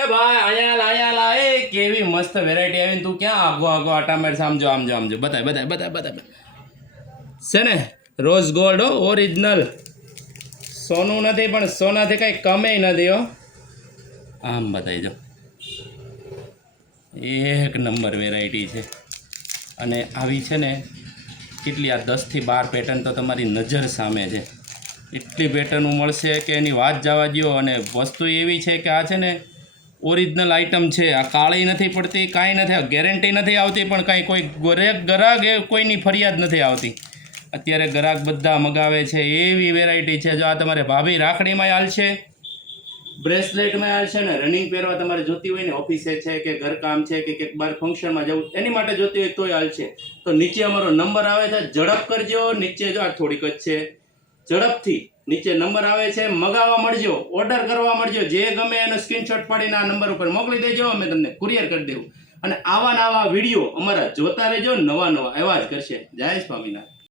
એ ભાઈ અહીંયા લા એ કેવી મસ્ત વેરાયટી આવીને તું ક્યાં આગો આટા માર સમજો આમજો બતાય છે ને રોઝ ગોલ્ડ ઓરિજિનલ સોનું નથી પણ સોનાથી કંઈ કમે નથી હો આમ બતાવી દો એક નંબર વેરાયટી છે અને આવી છે ને કેટલી આ 10 થી 12 પેટર્ન તો તમારી નજર સામે છે એટલી પેટર્નો મળશે કે એની વાત જવા દો અને વસ્તુ એવી છે કે આ છે ને ઓરિજિનલ આઇટમ છે આ કાળી નથી પડતી કાંઈ નથી ગેરંટી નથી આવતી પણ કાંઈ કોઈ ગ્રાહક એ કોઈની ફરિયાદ નથી આવતી અત્યારે ગ્રાહક બધા મગાવે છે એવી વેરાયટી છે જો આ તમારે ભાભી રાખડીમાં હાલશે બ્રેસલેટમાં હાલશે ને રનિંગ પહેરવા તમારે જોતી હોય ને ઓફિસે છે કે ઘરકામ છે કે ક્યાંક બહાર ફંક્શનમાં જવું એની માટે જોતી હોય તોય હાલશે તો નીચે અમારો નંબર આવે છે ઝડપ કરજો નીચે જો આ થોડીક જ છે ઝડપથી નીચે નંબર આવે છે મગાવવા મળજો ઓર્ડર કરવા મળજો જે ગમે એનો સ્ક્રીનશોટ પાડીને આ નંબર ઉપર મોકલી દેજો અમે તમને કુરિયર કરી દેવું અને આવા વિડીયો અમારા જોતા રહેજો નવા એવા જ કરશે જય સ્વામિનારાયણ